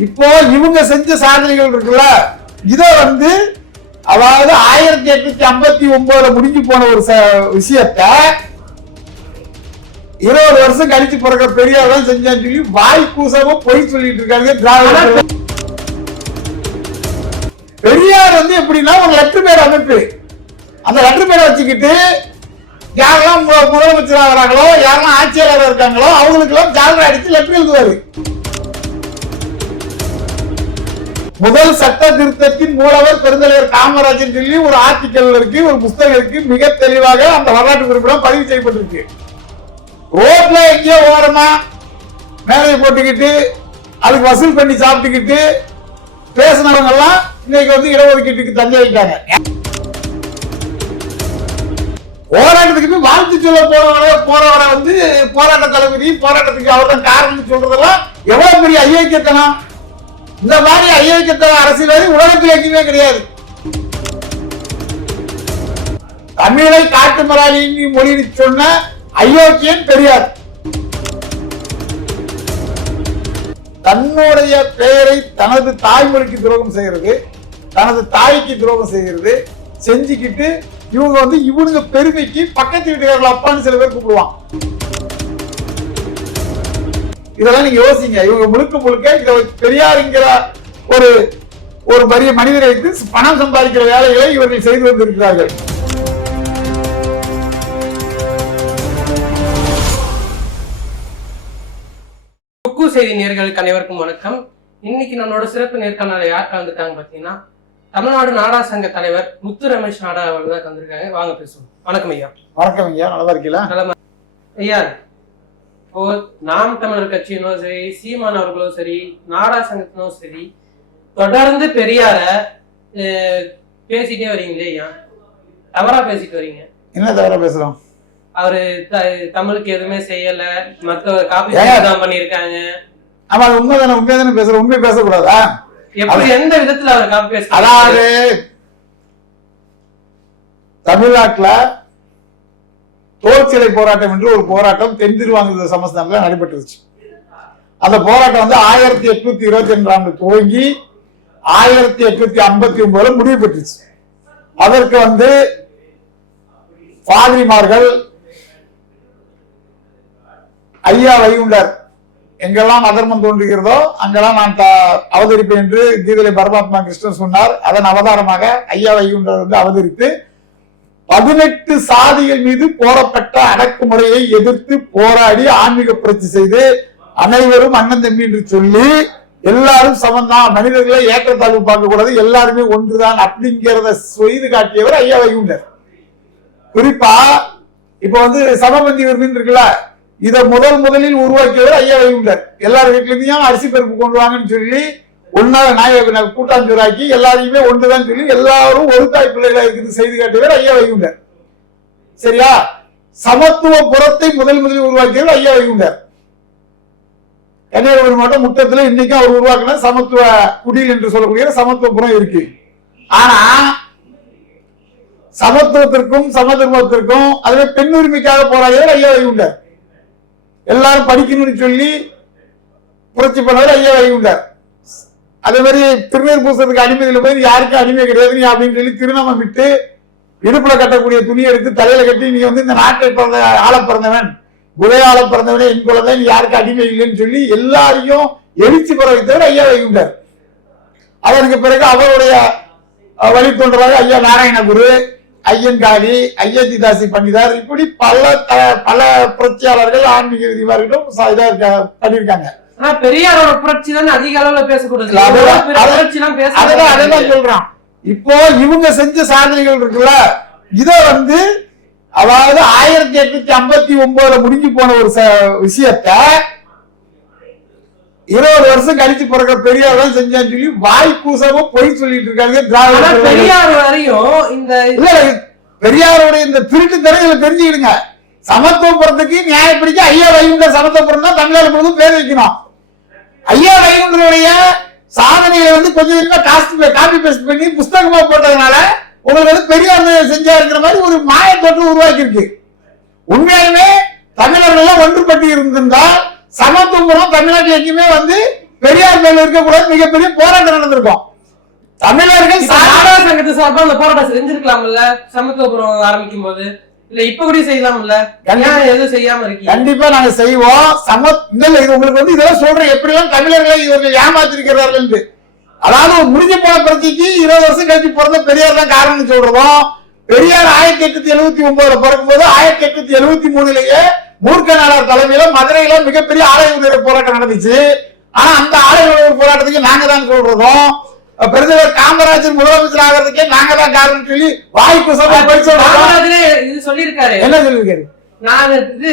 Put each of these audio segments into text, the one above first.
இப்போ இவங்க செஞ்ச சாதனைகள் இருக்குல்ல? இத வந்து அதாவது ஆயிரத்தி எட்நூத்தி ஐம்பத்தி ஒன்பதுல முடிஞ்சு போன ஒரு விஷயத்த இருபது வருஷம் கழிச்சு பிறகு பெரியார் தான் செஞ்சான்னு சொல்லி வாய் கூசமா பொய் சொல்லிட்டு இருக்காங்க திராவிட பெரியார் வந்து எப்படின்னா ஒரு லெட்டர் பேர் அமைப்பு. அந்த லெட்டர் பேரை வச்சுக்கிட்டு யாரெல்லாம் முதலமைச்சர் ஆகிறாங்களோ யாரெல்லாம் ஆட்சியாளர் இருக்காங்களோ அவங்களுக்கு எல்லாம் ஜாலரை அடிச்சு லெட்டர் எழுதுவாரு. முதல் சட்ட திருத்தத்தின் மூலவர் பெருந்தலைவர் காமராஜர் சொல்லி ஒரு ஆர்டிக்கல் இருக்கு ஒரு புஸ்தகம் இருக்கு. மிக தெளிவாக அந்த வரலாற்று குறிப்பிடம் பதிவு செய்யப்பட்டிருக்கு. ரோட்ல எங்கேயோ ஓரமா மேலே போட்டுக்கிட்டு அதுக்கு வசூல் பண்ணி சாப்பிட்டுக்கிட்டு பேசினவங்க எல்லாம் இன்னைக்கு வந்து இடஒதுக்கீட்டுக்கு தஞ்சாயிட்டாங்க போராட்டத்துக்கு போய் வாழ்த்து சொல்ல போறவரை போறவரை வந்து போராட்ட தளபதி போராட்டத்துக்கு அவர் தான் காரணம் சொல்றதெல்லாம் எவ்வளவு பெரிய ஐயோக்கியத்தனம்? இந்த மாதிரி ஐயோக்கியத்தன அரசியல்வாதி உலகத்தில் எங்கேயுமே கிடையாது. தமிழை காட்டு மராலின்னு மொழி சொன்ன அயோக்கியன் பெரியார். தன்னுடைய பெயரை தனது தாய்மொழிக்கு துரோகம் செய்யறது தனது தாய்க்கு துரோகம் செய்யறது செஞ்சுக்கிட்டு இவங்க வந்து இவனுங்க பெருமைக்கு பக்கத்து வீட்டுக்காரர்கள் அப்பான்னு சில பேர் கூப்பிடுவான். இதெல்லாம் நீங்க யோசிங்க. இவங்க முழுக்க முழுக்க இத பெரியாருங்கிற ஒரு ஒரு வறிய மனிதரை வைத்து பணம் சம்பாதிக்கிற வேலைகளை இவர்கள் செய்து வந்திருக்கிறார்கள். குக்கு செய்தி நேர்களுக்கு அனைவருக்கும் வணக்கம். இன்னைக்கு நம்மளோட சிறப்பு நேர்காணல யார் கலந்துருக்காங்க பாத்தீங்கன்னா தமிழ்நாடு நாடா சங்க தலைவர் முத்து ரமேஷ் நாடா அவர்கள் தான் கலந்துருக்காங்க. வாங்க பேசுவோம். வணக்கம் ஐயா. வணக்கம் ஐயா. நல்லா இருக்கீங்களா? ஐயா இப்போ நாம் தமிழர் கட்சியினும் சரி சீமான் அவர்களும் சரி நாடா சங்கத்தினும் சரி தொடர்ந்து பெரியார பேசிட்டே வரீங்களே ஐயா? தவறா பேசிட்டு வரீங்க. என்ன தவிர பேசுறோம்? அவரு தமிழுக்கு எதுவுமே செய்யல. மத்த காப்பி? தான் பண்ணிருக்காங்க ஆமா அது உண்மைதானே உண்மைதானே பேசுறோம். உண்மை பேசக்கூடாதா? எப்படி எந்த விதத்துல அவர் காப்பி அதாவது தமிழ்நாட்டுல தோல் சிலை போராட்டம் என்று ஒரு போராட்டம் தென் திருவாங்க சமஸ்தானத்தில் நடைபெற்றுச்சு. அந்த போராட்டம் வந்து ஆயிரத்தி எட்நூத்தி இருபத்தி ரெண்டாம் ஆண்டு துவங்கி ஆயிரத்தி எட்நூத்தி ஐம்பத்தி ஒன்பதுல முடிவு பெற்றுச்சு. அதற்கு வந்து பாதிரிமார்கள் ஐயா வைகுண்டர் எங்கெல்லாம் அதர்மம் தோன்றுகிறதோ அங்கெல்லாம் நான் த- அவதரிப்பேன் என்று கீதையில பரமாத்மா கிருஷ்ணன் சொன்னார். அதன் அவதாரமாக ஐயா வைகுண்டர் வந்து அவதரித்து பதினெட்டு சாதிகள் மீது போடப்பட்ட அடக்குமுறையை எதிர்த்து போராடி ஆன்மீக புரட்சி செய்து அனைவரும் அண்ணன் தம்பி என்று சொல்லி எல்லாரும் சமந்தான் மனிதர்களை ஏற்றத்தாழ்வு பார்க்க கூடாது எல்லாருமே ஒன்றுதான் அப்படிங்கிறத செய்து காட்டியவர் ஐயா வைகுண்டர். குறிப்பா இப்ப வந்து சமபந்தி விருதுன்னு இருக்குல்ல இதை முதல் முதலில் உருவாக்கியவர் ஐயா வைகுண்டர். எல்லார் வீட்லயும் அரிசி பருப்பு கொண்டு வாங்கன்னு சொல்லி ஒன்னா நாய கூட்டாஞ்சோறாக்கி எல்லாரையுமே ஒன்றுதான் சொல்லி எல்லாரும் ஒரு தாய் பிள்ளைகளா இருக்குது செய்து காட்டியவர் ஐயா வைகுண்டர். சரியா? சமத்துவ புறத்தை முதல் முதலில் உருவாக்கியவர் ஐயா வைகுண்டர். கன்னியாகுமரி மாவட்டம் முட்டத்துல இன்னைக்கு அவர் உருவாக்கின சமத்துவ குடில் என்று சொல்லக்கூடிய சமத்துவ புறம் இருக்கு. ஆனா சமத்துவத்திற்கும் சமதர்மத்திற்கும் அதுவே பெண் உரிமைக்காக போராடியவர் ஐயா வைகுண்டர். எல்லாரும் படிக்கணும்னு சொல்லி புரட்சி பண்ணவர் ஐயா வைகுண்டர். அதே மாதிரி திருநீர் பூசத்துக்கு இல்லை போய் யாருக்கும் அடிமை கிடையாது. நீ அப்படின்னு சொல்லி திருநாமம் விட்டு இடுப்புல கட்டக்கூடிய துணி எடுத்து தலையில கட்டி நீ வந்து இந்த நாட்டை பிறந்த ஆள பிறந்தவன் குதையாள பிறந்தவனே என் குழந்தை நீ யாருக்கும் அடிமை இல்லைன்னு சொல்லி எல்லாரையும் எழுச்சி பெற வைத்தவர் ஐயா வைகுண்டர். அதற்கு பிறகு அவருடைய அஹ், வழித்தோன்றராக ஐயா நாராயணகுரு ஐயன்காரி ஐயத்திதாசி பண்டிதார் இப்படி பல த- பல புரட்சியாளர்கள் ஆன்மீக ரீதியாக இருக்கட்டும் பண்ணியிருக்காங்க. ஆனா பெரியாரோட புரட்சி தானே அதிக அளவுல பேசக்கூடாது சொல்றான். இப்போ இவங்க செஞ்ச சாதனைகள் இருக்குல்ல இத வந்து அதாவது ஆயிரத்தி எட்நூத்தி ஐம்பத்தி ஒன்பதுல முடிஞ்சு போன ஒரு விஷயத்த இருபது வருஷம் கழிச்சு பிறகு பெரியார் தான் செஞ்சான்னு சொல்லி வாய் கூசமா பொய் சொல்லிட்டு இருக்காங்க திராவிட. பெரியார். வரையும் இந்த இல்ல பெரியாருடைய இந்த திருட்டு தரைகளை தெரிஞ்சுக்கிடுங்க. சமத்துவபுரத்துக்கு நியாயப்படிக்க ஐயா வைகுண்டர் சமத்துவபுரம் தான் தமிழ்நாடு முழுவதும் பேர் வைக்கணும். ஐயா வைகுண்டருடைய சாதனைகளை வந்து கொஞ்சம் கொஞ்சமா காஸ்ட் காப்பி பேஸ்ட் பண்ணி புஸ்தகமா போட்டதுனால உங்களுக்கு வந்து பெரியார் செஞ்சாருங்கிற மாதிரி ஒரு மாய தொற்று உருவாக்கி இருக்கு உண்மையாலுமே தமிழர்கள் ஒன்றுபட்டு இருந்திருந்தால் சமத்துவம் தமிழ்நாட்டில் எங்கேயுமே வந்து பெரியார் மேல இருக்கக்கூடாது மிகப்பெரிய போராட்டம் நடந்திருக்கும். தமிழர்கள் சங்கத்து சார்பாக அந்த போராட்டம் செஞ்சிருக்கலாம்ல சமத்துவபுரம் ஆரம்பிக்கும் போது இல்ல இப்ப கூட செய்யலாம்ல. ஏன் எதுவும் செய்யாம இருக்கீங்க? கண்டிப்பா நாங்க செய்வோம். சம இல்ல இது உங்களுக்கு வந்து இதெல்லாம் சொல்றேன். எப்படி எல்லாம் தமிழர்களை இவர்கள் ஏமாத்திருக்கிறார்கள் என்று. அதாவது முடிஞ்சு போன பிரச்சனைக்கு இருபது வருஷம் கழிச்சு பிறந்த பெரியார் தான் காரணம்னு சொல்றதும் பெரியார் ஆயிரத்தி எட்நூத்தி எழுபத்தி ஒன்பதுல பிறக்கும்போது ஆயிரத்தி எட்நூத்தி எழுபத்தி மூணுலயே மூர்க்க நாடார் தலைமையில மதுரையில மிகப்பெரிய ஆலய உதவி போராட்டம் நடந்துச்சு. ஆனா அந்த ஆலய உதவி போராட்டத்துக்கு நாங்க தான் சொல்றதும் பெருந்தவர் காமராஜர் முதலமைச்சர் ஆகிறதுக்கே நாங்க தான் காரணம் சொல்லி வாய்ப்பு இது சொல்லியிருக்காரு. என்ன சொல்லியிருக்காரு? நான் இது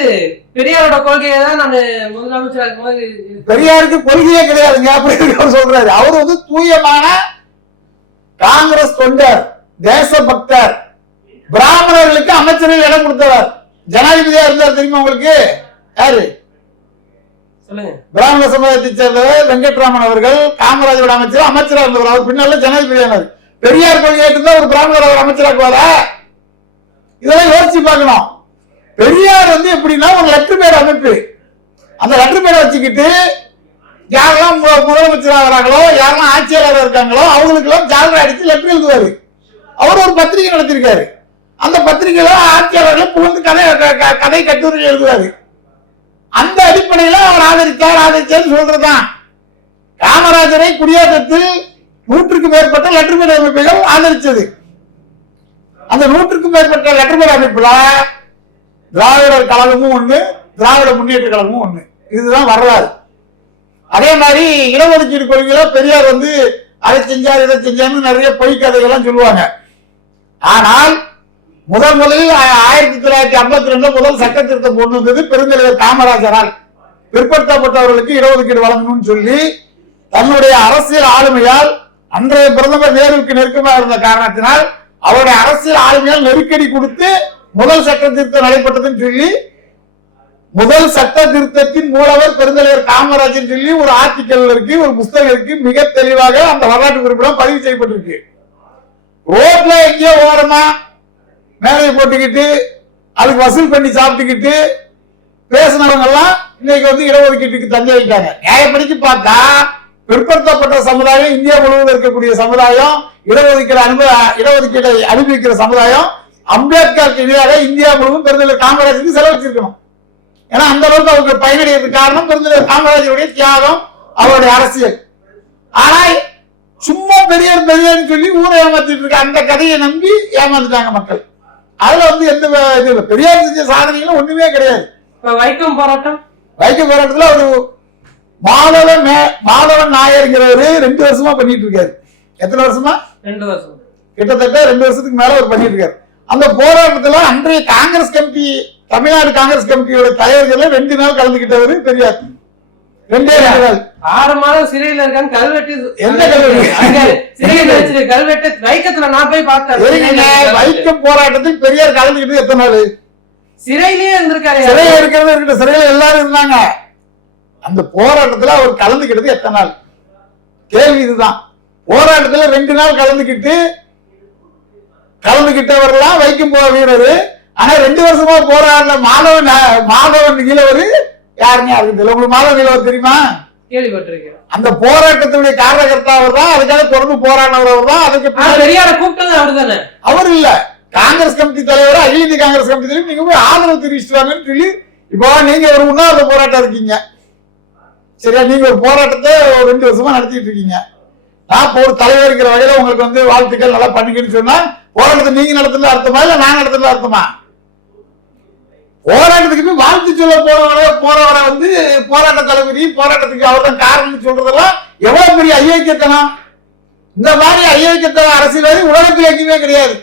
பெரியாரோட கொள்கையை தான் நான் முதலமைச்சர் பெரியாருக்கு கொள்கையே கிடையாதுங்க அப்படின்னு அவர் சொல்றாரு. அவர் வந்து தூயமான காங்கிரஸ் தொண்டர் தேசபக்தர் பிராமணர்களுக்கு அமைச்சரில் இடம் கொடுத்தவர். ஜனாதிபதியா இருந்தார் தெரியுமா உங்களுக்கு? யாரு? பிராமண சமுதாயத்தை சேர்ந்தவர் வெங்கட்ராமன் அவர்கள் காமராஜரோட அமைச்சர் அமைச்சரா இருந்தவர். அவர் பின்னால ஜனாதிபதியானார் பெரியார் கொள்கையை இருந்தா ஒரு பிராமணர் அவர் அமைச்சராக்குவாரா? இதெல்லாம் யோசிச்சு பார்க்கணும். பெரியார் வந்து எப்படின்னா ஒரு லெட்டர் பேர் அமைப்பு. அந்த லெட்டர் பேரை வச்சுக்கிட்டு யாரெல்லாம் மு- முதலமைச்சர் ஆகிறாங்களோ யாரெல்லாம் ஆட்சியாளர் இருக்காங்களோ அவங்களுக்கு எல்லாம் அடித்து அடிச்சு லெட்டர் எழுதுவாரு. அவர் ஒரு பத்திரிகை நடத்திருக்காரு அந்த பத்திரிகையில ஆட்சியாளர்களை புகழ்ந்து கதை க- க- கதை கட்டுரை எழுதுவாரு. அந்த அடிப்படையில் அவர் ஆதரித்தார் ஆதரிச்சார் சொல்றதுதான். காமராஜரை குடியேற்றத்தில் நூற்றுக்கு மேற்பட்ட லெட்டர்பேட் அமைப்புகள் ஆதரித்தது. அந்த நூற்றுக்கும் மேற்பட்ட லெட்டர்பேட் அமைப்புல திராவிடர் கழகமும் ஒண்ணு திராவிட முன்னேற்ற கழகமும் ஒண்ணு. இதுதான் வரலாறு. அதே மாதிரி இடஒதுக்கீடு கொள்கையில பெரியார் வந்து அதை செஞ்சார் இதை செஞ்சார்னு நிறைய பொய் கதைகள்லாம் சொல்லுவாங்க. ஆனால் முதல் முதலில் ஆயிரத்தி தொள்ளாயிரத்தி ஐம்பத்தி ரெண்டுல முதல் சட்ட திருத்தம் கொண்டு வந்தது பெருந்தலைவர் காமராஜரால். பிற்படுத்தப்பட்டவர்களுக்கு இடஒதுக்கீடு வழங்கணும்னு சொல்லி தன்னுடைய அரசியல் ஆளுமையால் அன்றைய பிரதமர் நேருவுக்கு நெருக்கமாக இருந்த காரணத்தினால் அவருடைய அரசியல் ஆளுமையால் நெருக்கடி கொடுத்து முதல் சட்ட திருத்தம் நடைபெற்றதுன்னு சொல்லி முதல் சட்ட திருத்தத்தின் மூலவர் பெருந்தலைவர் காமராஜர் சொல்லி ஒரு ஆர்டிக்கல் இருக்கு ஒரு புஸ்தகம் இருக்கு. மிக தெளிவாக அந்த வரலாற்று குறிப்பிடம் பதிவு செய்யப்பட்டிருக்கு. ரோட்ல எங்கேயோ ஓரமா மேலையை போட்டுக்கிட்டு அதுக்கு வசூல் பண்ணி சாப்பிட்டுக்கிட்டு பேசினவங்க எல்லாம் இன்னைக்கு வந்து இடஒதுக்கீட்டுக்கு தந்தை ஆயிட்டாங்க நியாயப்படிக்கு பார்த்தா பிற்படுத்தப்பட்ட சமுதாயம் இந்தியா முழுவதும் இருக்கக்கூடிய சமுதாயம் இடஒதுக்கீடு அனுப இடஒதுக்கீட்டை அனுபவிக்கிற சமுதாயம் அம்பேத்கருக்கு இணையாக இந்தியா முழுவதும் பெருந்தலைவர் காமராஜருக்கு செலவழிச்சிருக்கணும். ஏன்னா அந்த அளவுக்கு அவங்க பயனடைகிறது காரணம் பெருந்தலைவர் காமராஜருடைய தியாகம் அவருடைய அரசியல். ஆனா சும்மா பெரியார் பெரியார்னு சொல்லி ஊரை ஏமாத்திட்டு இருக்க அந்த கதையை நம்பி ஏமாந்துட்டாங்க மக்கள். அதுல வந்து எந்த இது இல்லை. பெரியார் செஞ்ச சாதனைகளும் ஒண்ணுமே கிடையாது. வைக்கம் போராட்டம்? வைக்க போராட்டத்துல ஒரு மாதவன் மாதவன் நாயர்ங்கிறவரு ரெண்டு வருஷமா பண்ணிட்டு இருக்காரு எத்தனை வருஷமா? ரெண்டு வருஷம். கிட்டத்தட்ட ரெண்டு வருஷத்துக்கு மேல அவர் பண்ணிட்டு இருக்காரு அந்த போராட்டத்துல அன்றைய காங்கிரஸ் கமிட்டி தமிழ்நாடு காங்கிரஸ் கமிட்டியோட தலைவர்கள் ரெண்டு நாள் கலந்துகிட்டவர் பெரியார். ரெண்டே ரெண்டு நாள். ஆறு மாதம் சிறையில இருக்காங்க கல்வெட்டு எந்த கல்வெட்டு? சிறையில வச்சிரு கல்வெட்டு வைக்கத்துல நான் போய் பார்த்தேன்? வைக்கம் போராட்டத்தில் பெரியார் கலந்துக்கிட்டு எத்தனை நாள்? சிறையிலேயே இருந்திருக்காரு சிறையில இருக்கிறது இருக்கட்டும் சிறையில எல்லாரும் இருந்தாங்க. அந்த போராட்டத்துல அவர் கலந்துக்கிட்டது எத்தனை நாள்? கேள்வி இதுதான். போராட்டத்துல ரெண்டு நாள் கலந்துக்கிட்டு கலந்துக்கிட்டவரெல்லாம் வைக்கும் போ வீரர். ஆனா ரெண்டு வருஷமா போராடின மாதவன் மாதவன் நீலவர் யாருங்க யாருக்கு தெரியல உங்களுக்கு மாதவன் நீலவர் தெரியுமா? கேள்விப்பட்டிருக்கேன் அந்த போராட்டத்தினுடைய காரணகர்த்தா அவர் தான் அதுக்காக தொடர்ந்து போராடினவர் அவர் தான் அதுக்கு பெரியார கூப்பிட்டது அவர்தானே? அவர் இல்ல. காங்கிரஸ் கமிட்டி தலைவர் அகில இந்திய காங்கிரஸ் கமிட்டி தலைவர். நீங்க போய் ஆதரவு தெரிவிச்சுட்டு வாங்கன்னு சொல்லி இப்போ நீங்க ஒரு உண்ணாவிரத போராட்டம் இருக்கீங்க. சரியா? நீங்க ஒரு போராட்டத்தை ஒரு ரெண்டு வருஷமா நடத்திட்டு இருக்கீங்க. நான் ஒரு தலைவர்ங்கிற வகையில உங்களுக்கு வந்து வாழ்த்துக்கள் நல்லா பண்ணுங்கன்னு சொன்னா போராட்டத்தை நீங்க நடத்துறது அர்த்தமா இல்ல நான் நடத்துறது அர்த்தமா? போராட்டத்துக்கு போய் வாழ்த்து சொல்ல போறவரை போறவரை வந்து போராட்ட தளபதி போராட்டத்துக்கு அவர் தான் காரணம்னு சொல்றதெல்லாம் எவ்வளவு பெரிய ஐயோக்கியத்தனம்? இந்த மாதிரி ஐயோக்கியத்தனம் அரசியல்வாதி உலகத்தில் எங்கேயுமே கிடையாது.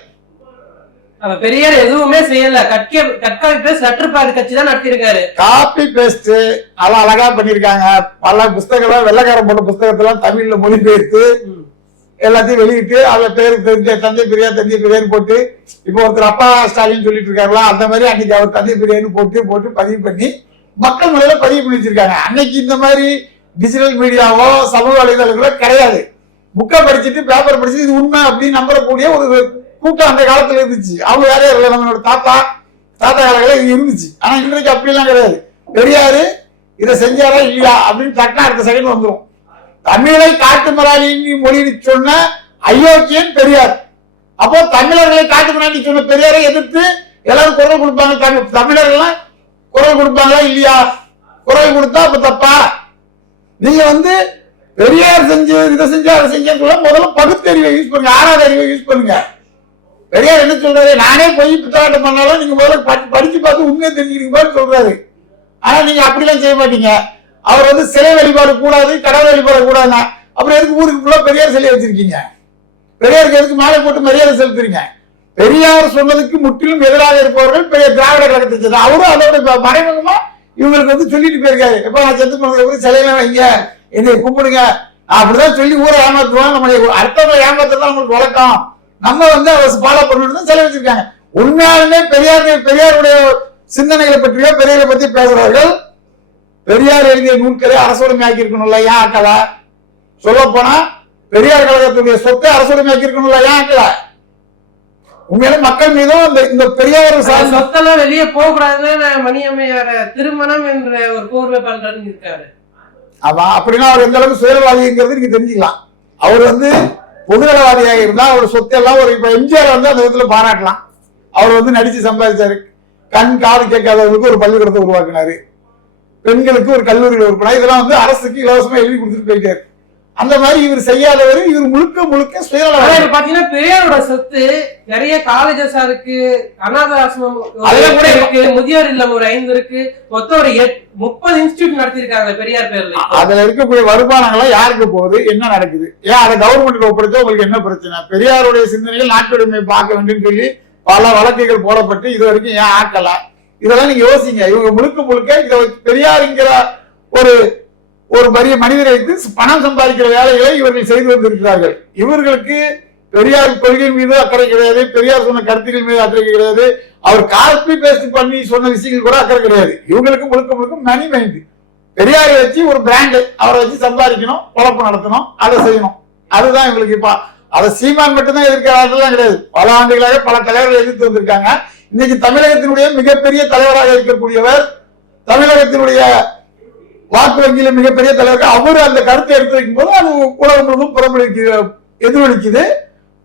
பெரியார் எதுவுமே செய்யல. கட்கே கட்காவி பேஸ் லெட்டர் கட்சி தான் நடத்திருக்காரு காப்பி பேஸ்ட் நல்லா அழகா பண்ணிருக்காங்க பல புஸ்தகம் வெள்ளக்காரன் போட்ட புஸ்தகத்தெல்லாம் தமிழ்ல மொழிபெயர்த்து எல்லாத்தையும் வெளியிட்டு அதுல பேரு தெரிஞ்ச தந்தை பெரியார் தந்தை பெரியார் போட்டு இப்போ ஒருத்தர் அப்பா ஸ்டாலின் சொல்லிட்டு இருக்காங்களா அந்த மாதிரி அன்னைக்கு அவர் தந்தை பெரியார்னு போட்டு போட்டு பதிவு பண்ணி மக்கள் முறையில் பதிவு பண்ணி வச்சிருக்காங்க அன்னைக்கு இந்த மாதிரி டிஜிட்டல் மீடியாவோ சமூக வலைதளங்களோ கிடையாது. புக்கை படிச்சுட்டு பேப்பர் படிச்சு இது உண்மை அப்படின்னு நம்பக்கூடிய ஒரு கூட்டம் அந்த காலத்துல இருந்துச்சு. அவங்க வேற இல்லை? நம்மளோட தாத்தா தாத்தா காலங்களில் இது இருந்துச்சு. ஆனா இன்றைக்கு அப்படிலாம் கிடையாது. பெரியாரு இதை செஞ்சாரா இல்லையா அப்படின்னு டக்குனா அடுத்த செகண்ட் வந்துடும் தமிழை காட்டு காட்டுமிராணி மொழி சொன்ன அயோக்கியன் பெரியார். அப்போ தமிழர்களை காட்டு காட்டுமிராணி சொன்ன பெரியாரை எதிர்த்து எல்லாரும் குரல் கொடுப்பாங்க. தமிழ் தமிழர்கள்லாம் குரல் கொடுப்பாங்களா இல்லையா? குரல் கொடுத்தா அப்ப தப்பா? நீங்க வந்து பெரியார் செஞ்சு இதை செஞ்சு அதை செஞ்சு முதல்ல பகுத்தறிவை யூஸ் பண்ணுங்க. ஆறாவது அறிவை யூஸ் பண்ணுங்க. பெரியார் என்ன சொல்றாரு? நானே போய் புத்தாட்டம் பண்ணாலும் நீங்க முதல்ல படி- படிச்சு பார்த்து உண்மையை தெரிஞ்சுக்கிறீங்க சொல்றாரு. ஆனா நீங்க அப்படிலாம் செய்ய மாட்டீங்க. அவர் வந்து சிலை வழிபாடு கூடாது கடவுள் வழிபாடு கூடாதுன்னா அப்புறம் எதுக்கு ஊருக்கு ஃபுல்லா பெரியார் சிலை வச்சிருக்கீங்க? பெரியாருக்கு எதுக்கு மாலை போட்டு மரியாதை செலுத்துறீங்க? பெரியார் சொன்னதுக்கு முற்றிலும் எதிராக இருப்பவர்கள் பெரிய திராவிட கழகத்தை அவரும் அதோட மறைமுகமா இவங்களுக்கு வந்து சொல்லிட்டு போயிருக்காரு. எப்ப நான் செத்து கூட சிலையெல்லாம் வைங்க என்னை கூப்பிடுங்க அப்படிதான் சொல்லி ஊரை ஏமாத்துவோம். நம்மளை அடுத்தவங்களை ஏமாத்துறதா அவங்களுக்கு வழக்கம். நம்ம வந்து அவர் ஃபாலோ பண்ணணும் சிலை வச்சிருக்காங்க. உண்மையாலுமே பெரியார் பெரியாருடைய சிந்தனைகளை பற்றியோ பெரியாரை பத்தி பேசுறார்கள் பெரியார் எழுதிய நூல்களை அரசுடைமையாக்கி இருக்கணும்ல ஏன் ஆக்கல? சொல்ல போனா பெரியார் கழகத்துடைய சொத்தை அரசுடைமையாக்கி இருக்கணும்ல ஏன் ஆக்கல? உண்மையில மக்கள் மீதும் இந்த இந்த பெரியார் சொத்தெல்லாம் வெளியே போக கூடாதுன்னு மணியம்மையார திருமணம் என்ற ஒரு போர்வை பண்றேன்னு இருக்காரு. ஆமா அப்படின்னா அவர் எந்த அளவுக்கு சுயநலவாதிங்கிறது நீங்க தெரிஞ்சுக்கலாம். அவர் வந்து பொதுநலவாதியாக இருந்தா அவர் சொத்து எல்லாம் ஒரு இப்ப எம்ஜிஆர் வந்து அந்த விதத்துல பாராட்டலாம். அவர் வந்து நடிச்சு சம்பாதிச்சாரு. கண் காது கேட்காதவங்களுக்கு ஒரு பள்ளிக்கூடத்தை உருவாக்கினாரு. பெண்களுக்கு ஒரு கல்லூரியில் உருப்பினா இதெல்லாம் வந்து அரசுக்கு இலவசமா எழுதி கொடுத்துட்டு போயிட்டாரு. அந்த மாதிரி இவர் செய்யாதவர் இவர் முழுக்க முழுக்க இப்ப பாத்தீங்கன்னா பெரியாரோட சொத்து நிறைய காலேஜஸா இருக்கு அனாத ஆசிரமம் ஒரு கூட இருக்கு முதியோர் இல்லம் ஒரு ஐந்து இருக்கு. மொத்தம் ஒரு முப்பது இன்ஸ்டியூட் நடத்திருக்காங்க பெரியார் பேர்ல. அதுல இருக்கக்கூடிய வருமானங்கள்லாம் யாருக்கு போகுது? என்ன நடக்குது? ஏன் அதை கவர்மெண்ட்டுக்கு ஒப்படைச்சா உங்களுக்கு என்ன பிரச்சனை? பெரியாருடைய சிந்தனைகள் நாட்டுடைமை பார்க்க வேண்டும் சொல்லி பல வழக்குகள் போடப்பட்டு இது வரைக்கும் ஏன் ஆக்கல? இதெல்லாம் நீங்க யோசிங்க. இவங்க முழுக்க முழுக்க இதை பெரியாருங்கிற ஒரு ஒரு வறிய மனிதரை வைத்து பணம் சம்பாதிக்கிற வேலைகளை இவர்கள் செய்து வந்திருக்கிறார்கள். இவர்களுக்கு பெரியார் கொள்கை மீது அக்கறை கிடையாது. பெரியார் சொன்ன கருத்துக்கள் மீது அக்கறை கிடையாது. அவர் காப்பி பேஸ்ட் பண்ணி சொன்ன விஷயங்கள் கூட அக்கறை கிடையாது. இவங்களுக்கு முழுக்க முழுக்க மணி மைண்ட். பெரியாரை வச்சு ஒரு பிராண்டு அவரை வச்சு சம்பாதிக்கணும் குழப்பம் நடத்தணும் அதை செய்யணும். அதுதான் இவங்களுக்கு இப்ப அதை சீமான் மட்டும்தான் எதிர்க்கிறார்கள் கிடையாது. பல ஆண்டுகளாக பல தலைவர்கள் எதிர்த்து வந்திருக்காங்க. இன்னைக்கு தமிழகத்தினுடைய மிகப்பெரிய தலைவராக இருக்கக்கூடியவர் தமிழகத்தினுடைய வாக்கு வங்கியில மிகப்பெரிய தலைவர் அவர் அந்த கருத்தை எடுத்து வைக்கும் போது அது உலகம் முழுவதும் புறமளிக்கு எதிரொலிக்குது.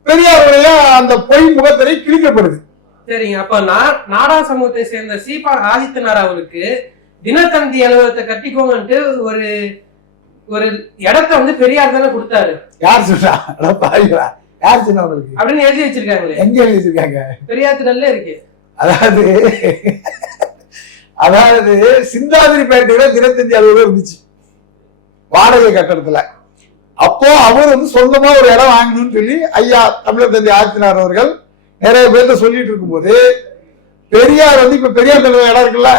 பெரியாருடைய அந்த பொய் முகத்திரை கிழிக்கப்படுது. சரிங்க. அப்ப நாடா சமூகத்தை சேர்ந்த சீபா ஆதித்தனார் அவருக்கு தினத்தந்தி அலுவலகத்தை கட்டிக்கோங்கன்ட்டு ஒரு ஒரு இடத்த வந்து பெரியார் தானே கொடுத்தாரு. யார் பாவிகளா. யார் சொன்னா அப்படின்னு எழுதி வச்சிருக்காங்களே. எங்க எழுதி வச்சிருக்காங்க? பெரியார் திடல்ல இருக்கு. அதாவது அதாவது சிந்தாதிரி பேட்டையில தினத்தந்தி அலுவலகம் இருந்துச்சு. வாடகை கட்டடத்துல அப்போ அவர் வந்து சொந்தமா ஒரு இடம் வாங்கணும்னு சொல்லி ஐயா தமிழர் தந்தி ஆதித்தனார் அவர்கள் நிறைய பேர்த்த சொல்லிட்டு இருக்கும்போது பெரியார் வந்து இப்ப பெரியார் தலைவர் இடம் இருக்குல்ல?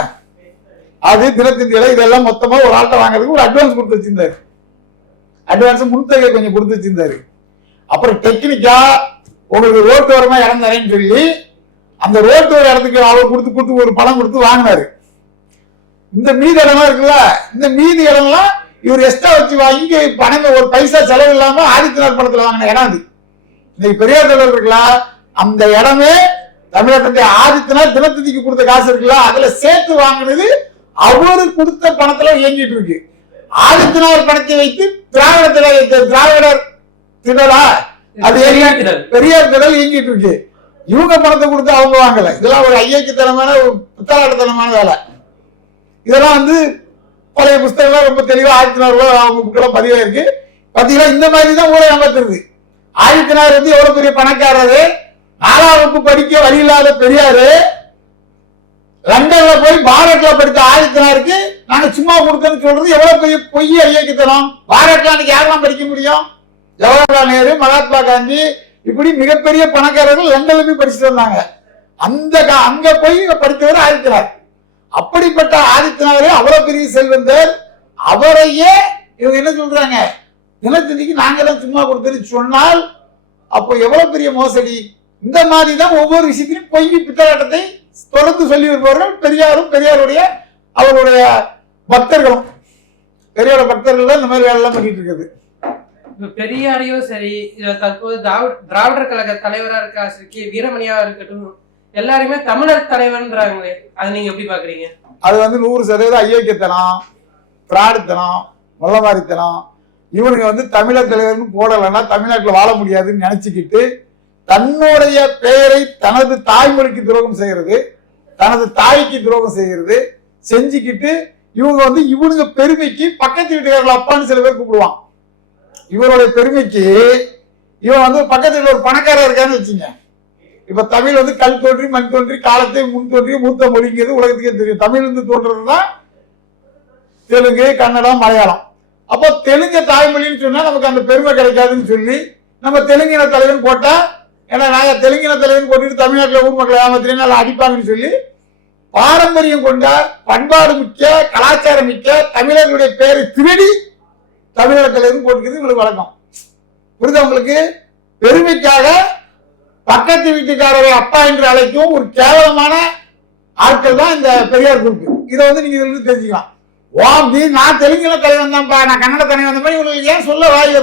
அது தினத்தந்தி இடம் இதெல்லாம் மொத்தமா ஒரு ஆள்கிட்ட வாங்குறதுக்கு ஒரு அட்வான்ஸ் கொடுத்து வச்சிருந்தாரு. அட்வான்ஸ் முன்தொகை கொஞ்சம் கொடுத்து வச்சிருந்தாரு. அப்புறம் டெக்னிக்கா உங்களுக்கு ரோட்டு வரமா இடம் தரேன்னு சொல்லி அந்த ரோட்டு ஒரு இடத்துக்கு அவர் கொடுத்து கொடுத்து ஒரு பணம் கொடுத்து வாங்கினாரு. இந்த மீதி இடம்லாம் இருக்குல்ல இந்த மீதி இடம்லாம் இவர் எக்ஸ்ட்ரா வச்சு வாங்கி பணம் ஒரு பைசா செலவு இல்லாம ஆதித்யநாத் பணத்துல வாங்கின இடம் அது. இன்னைக்கு பெரியார் தலைவர் இருக்குல்ல அந்த இடமே தமிழகத்தை ஆதித்யநாத் தினத்தந்திக்கு கொடுத்த காசு இருக்குல்ல அதுல சேர்த்து வாங்கினது அவரு கொடுத்த பணத்துல இயங்கிட்டு இருக்கு. ஆதித்யநாத் பணத்தை வைத்து திராவிட திராவிடர் திடலா அது. பெரியார் திடல் இயங்கிட்டு இருக்கு. இவங்க பணத்தை கொடுத்து அவங்க வாங்கல. இதெல்லாம் ஒரு ஐயக்கித்தனமான ஒரு புத்தாட்டத்தனமான வேலை. இதெல்லாம் வந்து பழைய புஸ்தகம்லாம் ரொம்ப தெளிவா ஆதித்யநாத் அவங்க புக்கெல்லாம் பதிவாயிருக்கு பார்த்தீங்கன்னா இந்த மாதிரி தான் ஊரை ஏமாத்துறது ஆதித்யநாத் வந்து எவ்வளவு பெரிய பணக்காரரு? நாலாம் வகுப்பு படிக்க வழி இல்லாத பெரியாரு. லண்டன்ல போய் பாரட்ல படித்த ஆதித்யநாருக்கு நாங்க சும்மா கொடுத்தோம்னு சொல்றது எவ்வளவு பெரிய பொய் ஐயக்கித்தனம்? பாரட்ல அன்னைக்கு யாரெல்லாம் படிக்க முடியும்? ஜவஹர்லால் நேரு மகாத்மா காந்தி இப்படி மிகப்பெரிய பணக்காரர்கள் லண்டன்ல போய் படிச்சுட்டு வந்தாங்க. அந்த கா- அங்க போய் படித்தவர் ஆதித்தனார் அப்படிப்பட்ட ஆதித்தனாரே அவ்வளவு பெரிய செல்வந்தர். அவரையே இவங்க என்ன சொல்றாங்க? தினத்தந்திக்கு நாங்கெல்லாம் சும்மா கொடுத்துன்னு சொன்னால் அப்போ எவ்வளவு பெரிய மோசடி? இந்த மாதிரி தான் ஒவ்வொரு விஷயத்திலும் பொய் பித்தலாட்டத்தை தொடர்ந்து சொல்லி வருபவர்கள் பெரியாரும் பெரியாருடைய அவருடைய பக்தர்களும். பெரியோட பக்தர்கள் தான் இந்த மாதிரி வேலை எல்லாம் பண்ணிட்டு இருக்குது இப்ப பெரியாரையும் சரி தற்போது திராவிடர் கழக தலைவரா இருக்க கே. வீரமணியா இருக்கட்டும் எல்லாருமே தமிழர் தலைவர்ன்றாங்களே அதை நீங்க எப்படி பாக்குறீங்க? அது வந்து நூறு சதவீதம் ஐயோக்கியத்தனம் பிராடுத்தனம் முள்ளமாரித்தனம் இவனுங்க வந்து தமிழர் தலைவர்னு போடலைன்னா தமிழ்நாட்டில் வாழ முடியாதுன்னு நினைச்சுக்கிட்டு தன்னுடைய பெயரை தனது தாய்மொழிக்கு துரோகம் செய்யறது தனது தாய்க்கு துரோகம் செய்யறது செஞ்சுக்கிட்டு இவங்க வந்து இவனுங்க பெருமைக்கு பக்கத்து வீட்டுக்காரர்கள் அப்பான்னு சில பேர் கூப்பிடுவான். இவருடைய பெருமைக்கு இவன் வந்து பக்கத்து ஒரு பணக்காரர் இருக்கான்னு வச்சுங்க. இப்ப தமிழ் வந்து கல் தோன்றி மண் தோன்றி காலத்தை முன் தோன்றி மூத்த மொழிங்கிறது உலகத்துக்கே தெரியும். தமிழ் வந்து தோன்றதுதான் தெலுங்கு கன்னடம் மலையாளம். அப்போ தெலுங்கு தாய்மொழின்னு சொன்னா நமக்கு அந்த பெருமை கிடைக்காதுன்னு சொல்லி நம்ம தெலுங்கின தலைவன் போட்டா ஏன்னா நாங்க தெலுங்கின தலைவன் போட்டுட்டு தமிழ்நாட்டில் ஊர் மக்களை ஏமாத்தினா நல்லா அடிப்பாங்கன்னு சொல்லி பாரம்பரியம் கொண்ட பண்பாடு மிக்க கலாச்சாரம் மிக்க தமிழர்களுடைய பெயரை திருடி தமிழகத்திலிருந்து போட்டுக்கிறது உங்களுக்கு வழக்கம். புரியுதா உங்களுக்கு? பெருமைக்காக பக்கத்து வீட்டுக்காரரை அப்பா என்று அழைக்கும் ஒரு கேவலமான ஆட்கள் தான் இந்த பெரியார் குரூப் இதை வந்து நீங்க இதுல தெரிஞ்சுக்கலாம். ஓ நீ நான் தெலுங்குல தலைவன் தான்ப்பா. நான் கன்னட தலைவன் தான் மாதிரி ஏன் சொல்ல வாய்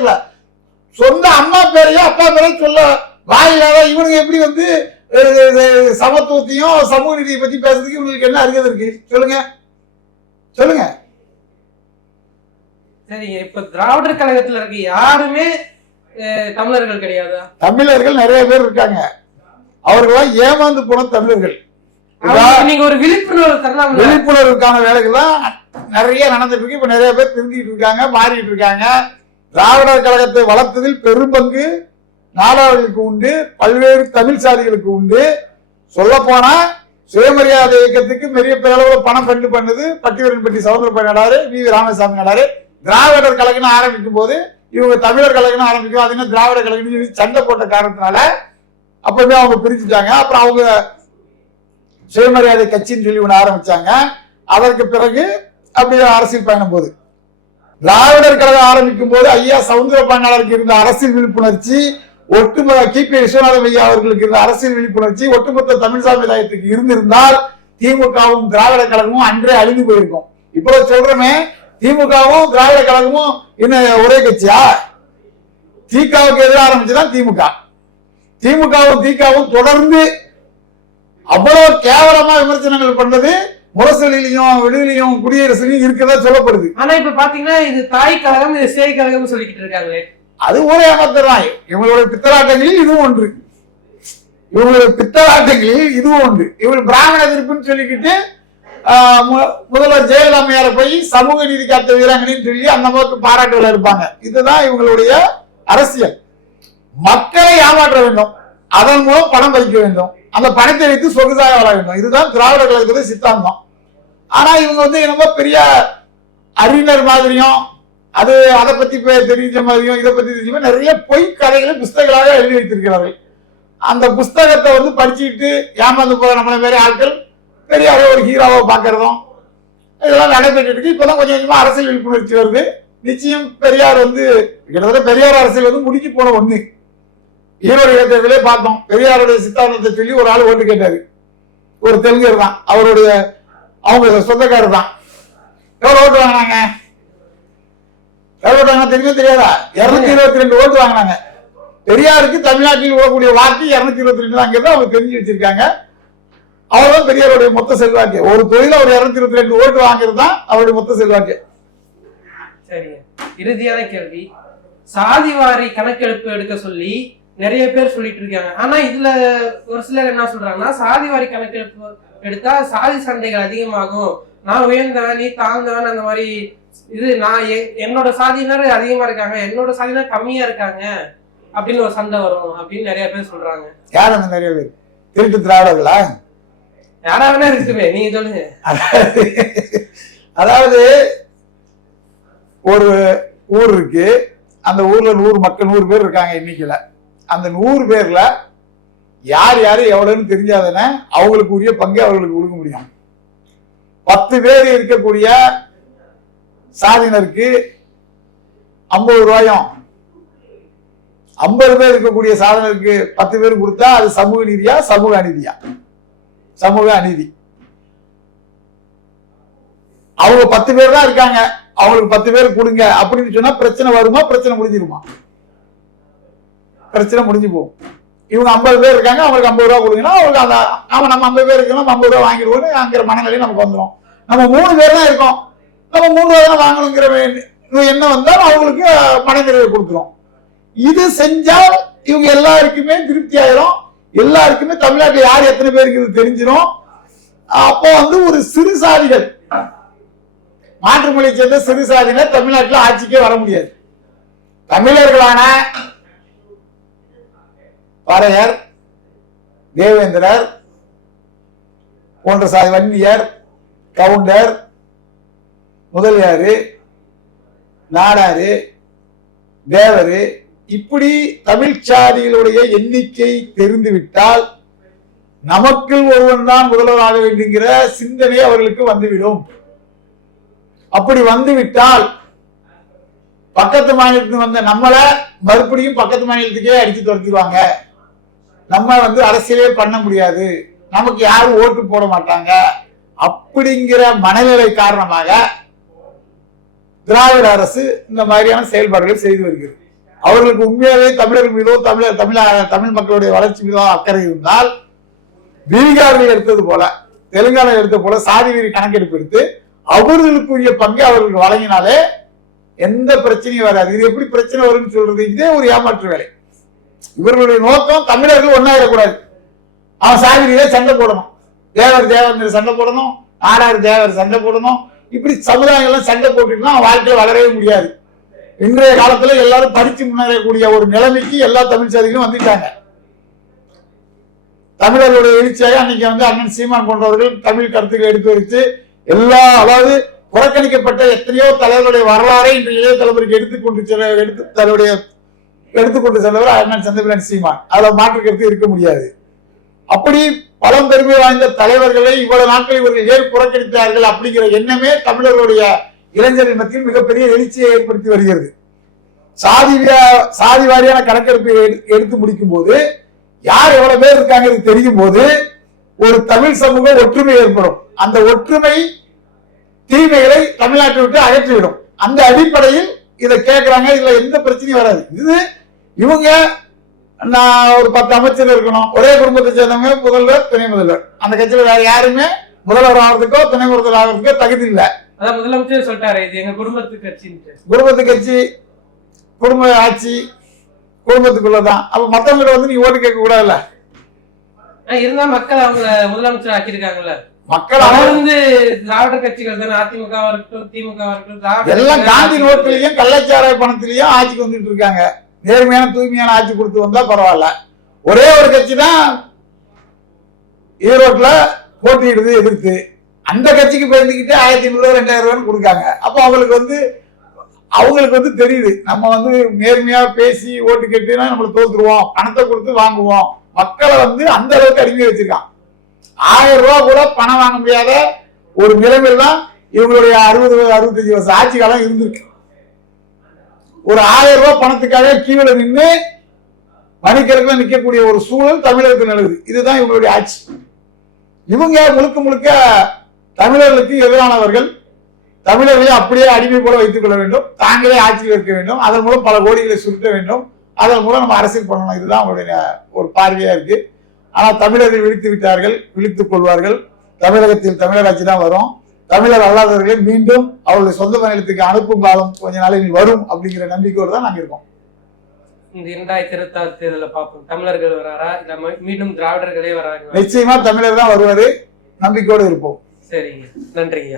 சொந்த அம்மா பேரையோ அப்பா பேரையும் சொல்ல வாய் இல்லாத இவனுங்க எப்படி வந்து சமத்துவத்தையும் சமூக நீதியை பத்தி பேசுறதுக்கு இவங்களுக்கு என்ன அருகதை இருக்கு? சொல்லுங்க. சொல்லுங்க. சரிங்க இப்ப திராவிடர் கழகத்துல இருக்க யாருமே தமிழர்கள் கிடையாதா? தமிழர்கள் நிறைய பேர் இருக்காங்க. அவர்களெல்லாம் ஏமாந்து போன தமிழர்கள். நீங்க ஒரு விழிப்புணர்வு தரலாம் விழிப்புணர்வுக்கான வேலைகள் தான் நிறைய நடந்துட்டு இருக்கு. இப்ப நிறைய பேர் திருந்திட்டு இருக்காங்க மாறிட்டு இருக்காங்க. திராவிடர் கழகத்தை வளர்த்ததில் பெரும்பங்கு நாடாளுக்கு உண்டு. பல்வேறு தமிழ் சாதிகளுக்கு உண்டு. சொல்ல போனா சுயமரியாதை இயக்கத்துக்கு பெரிய அளவுல பணம் ஃபண்டு பண்ணது. பட்டிவரன்பட்டி சவுந்தரப்ப நடாரு வி வி ராமசாமி நடாரு. திராவிடர் கழகம்னு ஆரம்பிக்கும் போது இவங்க தமிழர் கழகம்னு ஆரம்பிக்கும் அது என்ன திராவிட கழகம்னு சண்டை போட்ட காரணத்தினால அப்பவே அவங்க பிரிச்சுட்டாங்க அப்புறம் அவங்க சுயமரியாதை கட்சின்னு சொல்லி ஒன்று ஆரம்பிச்சாங்க. அதற்கு பிறகு அப்படியே அரசியல் பயணம் போகுது. திராவிடர் கழகம் ஆரம்பிக்கும் போது ஐயா சவுந்தர பாண்டாளருக்கு இருந்த அரசியல் விழிப்புணர்ச்சி ஒட்டுமொத்த கிபி விஸ்வநாதம் ஐயா அவர்களுக்கு இருந்த அரசியல் விழிப்புணர்ச்சி ஒட்டுமொத்த தமிழ் சமுதாயத்துக்கு இருந்திருந்தால் திமுகவும் திராவிட கழகமும் அன்றே அழிந்து போயிருக்கும். இப்போ சொல்றமே திமுகவும் திராவிட கழகமும் என்ன ஒரே கட்சியா? திகாவுக்கு எதிராக ஆரம்பிச்சுதான் திமுக. திமுகவும் திகாவும் தொடர்ந்து அவ்வளவு கேவலமா விமர்சனங்கள் பண்ணது முரசொலியிலையும் விடுதலையும் குடியரசுலையும் இருக்கதா சொல்லப்படுது. ஆனா இப்ப பாத்தீங்கன்னா இது தாய் கழகம் இது சேய் கழகம் சொல்லிக்கிட்டு இருக்காங்களே. அது ஒரு ஏமாத்துறான் இவங்களுடைய பித்தலாட்டங்களில் இதுவும் ஒன்று. இவங்களுடைய பித்தலாட்டங்களில் இதுவும் ஒன்று. இவங்க பிராமண எதிர்ப்புன்னு சொல்லிக்கிட்டு முதல்வர் ஜெயலலிதாமையார போய் சமூக நீதி காத்த வீராங்கனின்னு சொல்லி அந்த மாதிரி பாராட்டுகள் இருப்பாங்க இதுதான் இவங்களுடைய அரசியல். மக்களை ஏமாற்ற வேண்டும். அதன் மூலம் பணம் பறிக்க வேண்டும். அந்த பணத்தை வைத்து சொகுசாக வர வேண்டும். இதுதான் திராவிட கழகத்துடைய சித்தாந்தம். ஆனா இவங்க வந்து என்னமோ பெரிய அறிஞர் மாதிரியும் அது அதை பத்தி பே- தெரிஞ்ச மாதிரியும் இதை பத்தி தெரிஞ்ச மாதிரி நிறைய பொய் கதைகளை புஸ்தகங்களாக எழுதி வைத்திருக்கிறார்கள். அந்த புஸ்தகத்தை வந்து படிச்சுக்கிட்டு ஏமாந்து போற நம்மள மாதிரி ஆட்கள் பெரிய ஒரு ஹீரோவை பார்க்கறதும் இதெல்லாம் நடைபெற்று இருக்கு. இப்பதான் கொஞ்சம் கொஞ்சமா அரசியல் விழிப்புணர்ச்சி வருது. நிச்சயம் பெரியார் வந்து கிட்டத்தட்ட பெரியார் அரசியல் வந்து முடிஞ்சு போன ஒண்ணு. ஈரோடு இயக்கத்திலே பார்த்தோம். பெரியாருடைய சித்தாந்தத்தை சொல்லி ஒரு ஆள் ஓட்டு கேட்டாரு. ஒரு தெலுங்கர் தான். அவருடைய அவங்க சொந்தக்காரர் தான். எவ்வளவு ஓட்டு வாங்கினாங்க? எவ்வளவு ஓட்டு வாங்கினா தெரியுமே தெரியாதா? இருநூத்தி இருபத்தி ரெண்டு ஓட்டு வாங்கினாங்க. பெரியாருக்கு தமிழ்நாட்டில் ஓடக்கூடிய வாக்கு இருநூத்தி இருபத்தி ரெண்டு தான். அவங்க தெரிஞ்சு வச்சிருக்காங்க. அவர்தான் பெரியாருடைய மொத்த செல்வாக்கு. ஒரு தொழில ஒரு இருநூத்தி இருபத்தி ரெண்டு ஓட்டு வாங்குறது தான் அவருடைய மொத்த செல்வாக்கு. சரிங்க இறுதியான கேள்வி. சாதிவாரி கணக்கெடுப்பு எடுக்க சொல்லி நிறைய பேர் சொல்லிட்டு இருக்காங்க. ஆனா இதுல ஒரு சிலர் என்ன சொல்றாங்கன்னா சாதிவாரி கணக்கெடுப்பு எடுத்தா சாதி சண்டைகள் அதிகமாகும். நான் உயர்ந்தவன் நீ தாழ்ந்தவன் அந்த மாதிரி இது நான் என்னோட சாதியினர் அதிகமா இருக்காங்க என்னோட சாதியினர் கம்மியா இருக்காங்க அப்படின்னு ஒரு சண்டை வரும் அப்படின்னு நிறைய பேர் சொல்றாங்க. யார் அந்த நிறைய பேர்? திருட்டு திராவிடர்களா? யாரா வேணா நீங்க சொல்லுங்க. அதாவது ஒரு ஊர் இருக்கு. அந்த ஊர்ல நூறு மக்கள் நூறு பேர் இருக்காங்க எண்ணிக்கையில அந்த நூறு பேர்ல யார் யாரு எவ்வளவுன்னு தெரிஞ்சாதானே அவங்களுக்கு உரிய பங்கு அவர்களுக்கு கொடுக்க முடியும். பத்து பேர் இருக்கக்கூடிய சாதியினருக்கு ஐம்பது ரூபாயும் ஐம்பது பேர் இருக்கக்கூடிய சாதனருக்கு பத்து பேர் கொடுத்தா அது சமூக நீதியா சமூக அநீதியா? சமூக அநீதி. அவங்க பத்து பேர் தான் இருக்காங்க. அவங்களுக்கு பத்து பேர் கொடுங்க. அப்படின்னு சொன்னா பிரச்சனை வருமா? பிரச்சனை முடிஞ்சிருமா? பிரச்சனை முடிஞ்சு போகும். இவங்க ஐம்பது பேர் இருக்காங்க. அவங்களுக்கு ஐம்பது ரூபா கொடுங்கன்னா அவங்களுக்கு அந்த அவன் நம்ம ஐம்பது பேர் இருக்கணும் ஐம்பது ரூபா வாங்கிடுவோம்னு அங்கிற மனநிலை நமக்கு வந்துடும் நம்ம மூணு பேர் தான் இருக்கோம். நம்ம மூணு ரூபா தான் வாங்கணுங்கிற என்ன வந்தாலும் அவங்களுக்கு மனநிலையை கொடுக்குறோம். இது செஞ்சால் இவங்க எல்லாருக்குமே திருப்தி ஆயிரும். எல்லாருக்குமே தமிழ்நாட்டில் யார் எத்தனை பேருக்கு இது தெரிஞ்சிடும் அப்போ வந்து ஒரு சிறு சாதிகள். மாற்றுமொழி சேர்ந்த சிறு சாதியினர் தமிழ்நாட்டில் ஆட்சிக்கே வர முடியாது. தமிழர்களான பறையர் தேவேந்திரர் போன்ற சாதி வன்னியர் கவுண்டர் முதலியாரு நாடாரு தேவரு இப்படி தமிழ் சாதிகளுடைய எண்ணிக்கை தெரிந்துவிட்டால் நமக்குள் ஒருவன் தான் முதல்வராக வேண்டுங்கிற சிந்தனை அவர்களுக்கு வந்துவிடும். அப்படி வந்துவிட்டால் பக்கத்து மாநிலத்துக்கு வந்த நம்மளை மறுபடியும் பக்கத்து மாநிலத்துக்கே அடித்து துரத்திடுவாங்க. நம்ம வந்து அரசியலே பண்ண முடியாது. நமக்கு யாரும் ஓட்டு போட மாட்டாங்க. அப்படிங்கிற மனநிலை காரணமாக திராவிட அரசு இந்த மாதிரியான செயல்பாடுகள் செய்து வருகிறது. அவர்களுக்கு உண்மையாகவே தமிழர் மீதோ தமிழர் தமிழ தமிழ் மக்களுடைய வளர்ச்சி மீதோ அக்கறை இருந்தால் பீகாரில் எடுத்தது போல தெலுங்கானா எடுத்தது போல சாதி வீரி கணக்கெடுப்பு எடுத்து அவர்களுக்குரிய பங்கை அவர்களுக்கு வழங்கினாலே எந்த பிரச்சனையும் வராது. இது எப்படி பிரச்சனை வரும்னு சொல்றது? இதே ஒரு ஏமாற்று வேலை. இவர்களுடைய நோக்கம் தமிழர்கள் ஒன்னாயிடக்கூடாது அவன் சாதியிலே சண்டை போடணும். தேவர் தேவர் சண்டை போடணும். நாடார் தேவர் சண்டை போடணும். இப்படி சமுதாயம் எல்லாம் சண்டை போட்டுட்டுனா அவன் வளரவே முடியாது. இன்றைய காலத்துல எல்லாரும் படிச்சு முன்னேறக்கூடிய ஒரு நிலைமைக்கு எல்லா தமிழ் சாதிகளும் வந்துட்டாங்க. தமிழர்களுடைய எழுச்சியாக அன்னைக்கு வந்து அண்ணன் சீமான் போன்றவர்கள் தமிழ் கருத்துக்களை எடுத்து வைத்து எல்லா அதாவது புறக்கணிக்கப்பட்ட எத்தனையோ தலைவருடைய வரலாறை இன்று இளைய தலைவருக்கு எடுத்துக்கொண்டு செல்ல எடுத்து தன்னுடைய எடுத்துக்கொண்டு சென்றவர் அண்ணன் சந்திரன் சீமான். அதை மாற்று கருத்து இருக்க முடியாது. அப்படி பலம் பெருமை வாய்ந்த தலைவர்களை இவ்வளவு நாட்கள் இவர்கள் ஏன் புறக்கணித்தார்கள் அப்படிங்கிற எண்ணமே தமிழர்களுடைய இளைஞரின் மத்தியில் மிகப்பெரிய எழுச்சியை ஏற்படுத்தி வருகிறது. சாதி வியா- சாதி வாரியான கணக்கெடுப்பை எடு- எடுத்து முடிக்கும் போது யார் எவ்வளவு பேர் இருக்காங்க தெரியும் போது ஒரு தமிழ் சமூக ஒற்றுமை ஏற்படும். அந்த ஒற்றுமை தீமைகளை தமிழ்நாட்டை விட்டு அகற்றிவிடும். அந்த அடிப்படையில் இதை கேட்கிறாங்க இதுல எந்த பிரச்சனையும் வராது. இது இவங்க நான் ஒரு பத்து அமைச்சர் இருக்கணும். ஒரே குடும்பத்தை சேர்ந்தவங்க முதல்வர் துணை முதல்வர். அந்த கட்சியில் வேற யாருமே முதல்வர் ஆகிறதுக்கோ துணை முதல்வர் ஆகிறதுக்கோ தகுதி இல்லை. அதான் முதலமைச்சர் சொல்லிட்டாரு இது எங்க குடும்பத்து கட்சின்ட்டு. குடும்பத்து கட்சி குடும்ப ஆட்சி குடும்பத்துக்குள்ளதான். அப்ப மத்தவங்க வந்து நீ ஓட்டு கேட்க கூடாதுல்ல? இருந்தா மக்கள் அவங்கள முதலமைச்சர் ஆக்கியிருக்காங்கல்ல. மக்கள் தொடர்ந்து திராவிட கட்சிகள் தானே அதிமுக இருக்கட்டும் திமுக இருக்கட்டும் எல்லாம் காந்தி நோட்டிலையும் கள்ளச்சாராய பணத்திலையும் ஆட்சிக்கு வந்துட்டு இருக்காங்க. நேர்மையான தூய்மையான ஆட்சி கொடுத்து வந்தா பரவாயில்ல. ஒரே ஒரு கட்சி தான் ஈரோட்ல போட்டியிடுது எதிர்த்து. அந்த கட்சிக்கு பயந்துக்கிட்டு ஆயிரத்தி ஐநூறுவா ரெண்டாயிரம் ரூபான்னு கொடுக்காங்க. அப்போ அவங்களுக்கு வந்து அவங்களுக்கு வந்து தெரியுது. நம்ம வந்து நேர்மையா பேசி ஓட்டு கேட்டுனா நம்மளை தோத்துருவோம் பணத்தை கொடுத்து வாங்குவோம். மக்களை வந்து அந்த அளவுக்கு அடிமை வச்சிருக்கான். ஆயிரம் ரூபா கூட பணம் வாங்க முடியாத ஒரு நிலைமையில் தான் இவங்களுடைய அறுபது அறுபத்தஞ்சு வருஷம் ஆட்சி காலம் இருந்திருக்கு. ஒரு ஆயிரம் ரூபாய் பணத்துக்காக கீழே நின்று மணிக்கணக்கில் நிற்கக்கூடிய ஒரு சூழல் தமிழகத்தில் நிலவுது. இதுதான் இவங்களுடைய ஆட்சி. இவங்க முழுக்க முழுக்க தமிழர்களுக்கு எதிரானவர்கள் தமிழர்களை அப்படியே அடிமை போல வைத்துக் கொள்ள வேண்டும். தாங்களே ஆட்சியில் இருக்க வேண்டும். அதன் மூலம் பல கோடிகளை சுருட்ட வேண்டும். அதன் மூலம் நம்ம அரசியல் பண்ணணும். இதுதான் அவங்களுடைய ஒரு பார்வையா இருக்கு. ஆனா தமிழர்கள் விழித்து விட்டார்கள் விழித்துக் கொள்வார்கள். தமிழகத்தில் தமிழர் ஆட்சி தான் வரும். தமிழர் அல்லாதவர்களை மீண்டும் அவருடைய சொந்த மாநிலத்துக்கு அனுப்பும் காலம் கொஞ்ச நாளில் வரும் அப்படிங்கிற நம்பிக்கையோடு தான் நாங்க இருக்கோம். இந்த இரண்டாயிரத்தி இருபத்தி ஆறு தேர்தலில் பார்ப்போம். தமிழர்கள் வராரா? இல்ல மீண்டும் திராவிடர்களே வராங்க நிச்சயமா தமிழர் தான் வருவாரு. நம்பிக்கையோடு இருப்போம். சரிங்க. நன்றிங்க.